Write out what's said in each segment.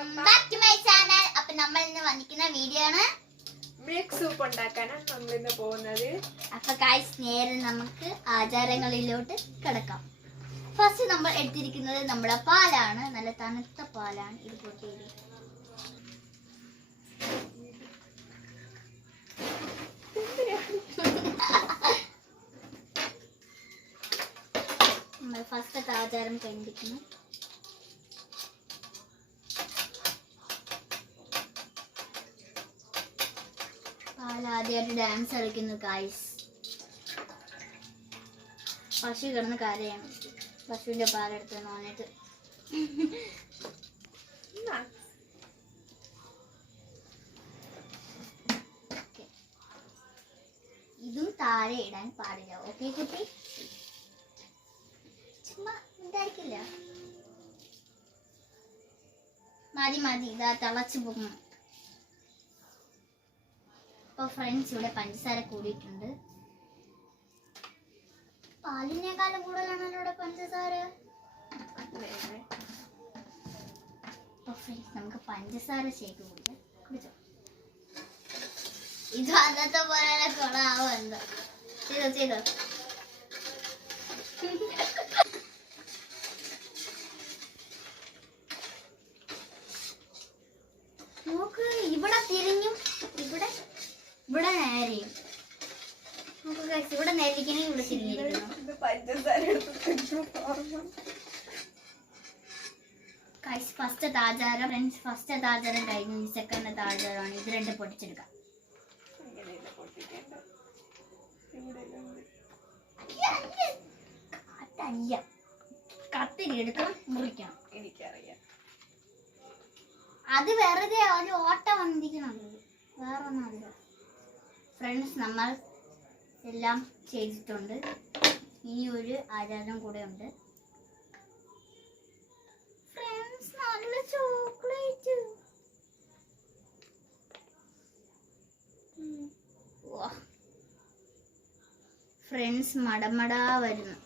Welcome back to my channel. അപ്പോൾ നമ്മൾ ഇന്ന് വന്നിരിക്കുന്ന വീഡിയോ ആണ് മിൽക്ക് സൂപ്പ് ഉണ്ടാക്കാനാണ് നമ്മൾ ഇന്ന് പോകുന്നത്. അപ്പോൾ ഗയ്സ് നേരെ നമുക്ക് ആചാരങ്ങളിലോട്ട് കിടക്കാം. ഫസ്റ്റ് നമ്മൾ എടുത്തിരിക്കുന്നത് നമ്മുടെ പാലാണ്, നല്ല തണുത്ത പാലാണ്. ഇത് പൊട്ടിയിരി നമ്മൾ ഫസ്റ്റത്തെ ആചാരം കഴിഞ്ഞിരിക്കുന്നു. ആദ്യമായിട്ട് ഡാൻസ് കളിക്കുന്നു ഗൈസ്. പശു കിടന്ന് കരയാണ്. പശുവിന്റെ പാലെടുത്ത് വന്നിട്ട് ഇതും താഴെ ഇടാൻ പാടില്ല. ഓക്കെ കുട്ടി, ചുമ്മാ ഉണ്ടായിരിക്കില്ല. മതി മതി, ഇതാ തിളച്ചു പോകുന്നു. ഫ്രണ്ട്സ്, ഇവിടെ പഞ്ചസാര കൂടിയിട്ടുണ്ട്. പാലിനേക്കാളും കൂടുതലാണല്ലോ ഇവിടെ പഞ്ചസാര. ഫ്രണ്ട്സ്, നമുക്ക് പഞ്ചസാര ഷേക്ക് കുടിക്കാം. കുടിച്ചോ. ഇത് അന്നത്തെ പോലെ കൊളാവോ എന്തോ. ചെയ്തോ ചെയ്തോ. നോക്ക്, ഇവിടെ തിരിഞ്ഞു, ഇവിടെ ഇവിടെ നേരെയും. ഇവിടെ നേരിക്കണേ, ഇവിടെ തിരിഞ്ഞിരിക്കുന്നു. ഫസ്റ്റ് ആചാരം ഫ്രണ്ട്സ്, ഫസ്റ്റ് ആചാരം കഴിഞ്ഞു. സെക്കൻഡ് ആചാരമാണ് ഇത്. രണ്ട് പൊട്ടിച്ചെടുക്കാം. കത്തിരി എടുത്ത് മുറിക്കണം. എനിക്കറിയാം, അത് വെറുതെ ഒരു ഓട്ട വന്നിരിക്കണം, വേറെ ഒന്നും അറിയില്ല. ഫ്രണ്ട്സ്, നമ്മൾ എല്ലാം ചെയ്തിട്ടുണ്ട്. ഇനി ഒരു ആചാരം കൂടെ ഉണ്ട്. ഫ്രണ്ട്സ്, നല്ല ചോക്ലേറ്റ്. ഫ്രണ്ട്സ്, മടമടാ വരുന്നു.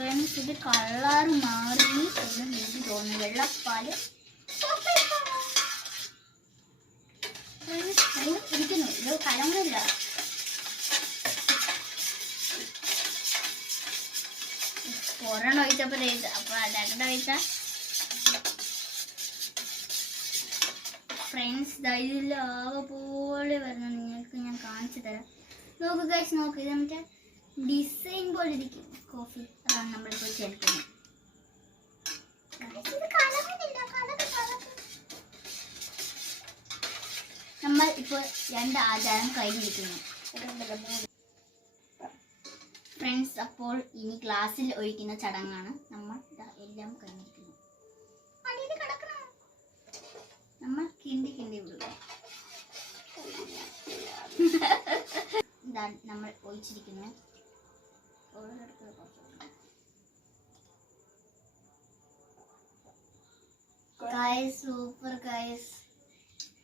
ഫ്രണ്ട്സ്, ഇത് കളർ മാറി എന്ന് എനിക്ക് തോന്നുന്നു. വെള്ളപ്പാല് ഇരിക്കുന്നു. ഇത് കലങ്ങളില്ല. ഒരെണ്ണം ഒഴിച്ചപ്പോൾ അപ്പൊ രണ്ടെണ്ണം ഒഴിച്ച ഫ്രണ്ട്സ്, ഇതിൽ ആവ പോലെ വരണം. നിങ്ങൾക്ക് ഞാൻ കാണിച്ചു തരാം. നോക്ക് ഗൈസ്, നോക്ക്. ഇത് മറ്റേ ഡിസൈൻ പോലെ ഇരിക്കും കോഫി. അതാണ് നമ്മളിപ്പോൾ ചേർക്കുന്നത്. നമ്മൾ ഇപ്പോൾ രണ്ട് ആചാരം കഴിഞ്ഞിരിക്കുന്നു ഫ്രണ്ട്സ്. അപ്പോൾ ഇനി ഗ്ലാസ്സിൽ ഒഴിക്കുന്ന ചടങ്ങാണ്. നമ്മൾ എല്ലാം കഴിഞ്ഞിരിക്കുന്നു. നമ്മൾ കിണ്ടി കിണ്ടി വിടുക. ഇതാണ് നമ്മൾ ഒഴിച്ചിരിക്കുന്നത്. സൂപ്പർ ഗൈസ്,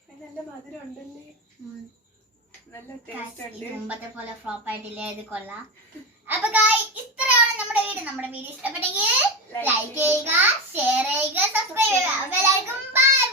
നല്ല മധുരം ഉണ്ടല്ലേ, നല്ല ടേസ്റ്റ് ഉണ്ട്. മുമ്പത്തെ പോലെ ഫ്ലോപ്പ് ആയിട്ടില്ല, ഇത് കൊള്ളാം. അപ്പൊ ഗൈസ്, ഇത്രയാണ് നമ്മുടെ വീഡിയോ. നമ്മുടെ വീഡിയോ ഇഷ്ടപ്പെട്ടെങ്കിൽ ലൈക്ക് ചെയ്യുക, ഷെയർ ചെയ്യുക, സബ്സ്ക്രൈബ് ചെയ്യുക. എല്ലാവർക്കും ബൈ.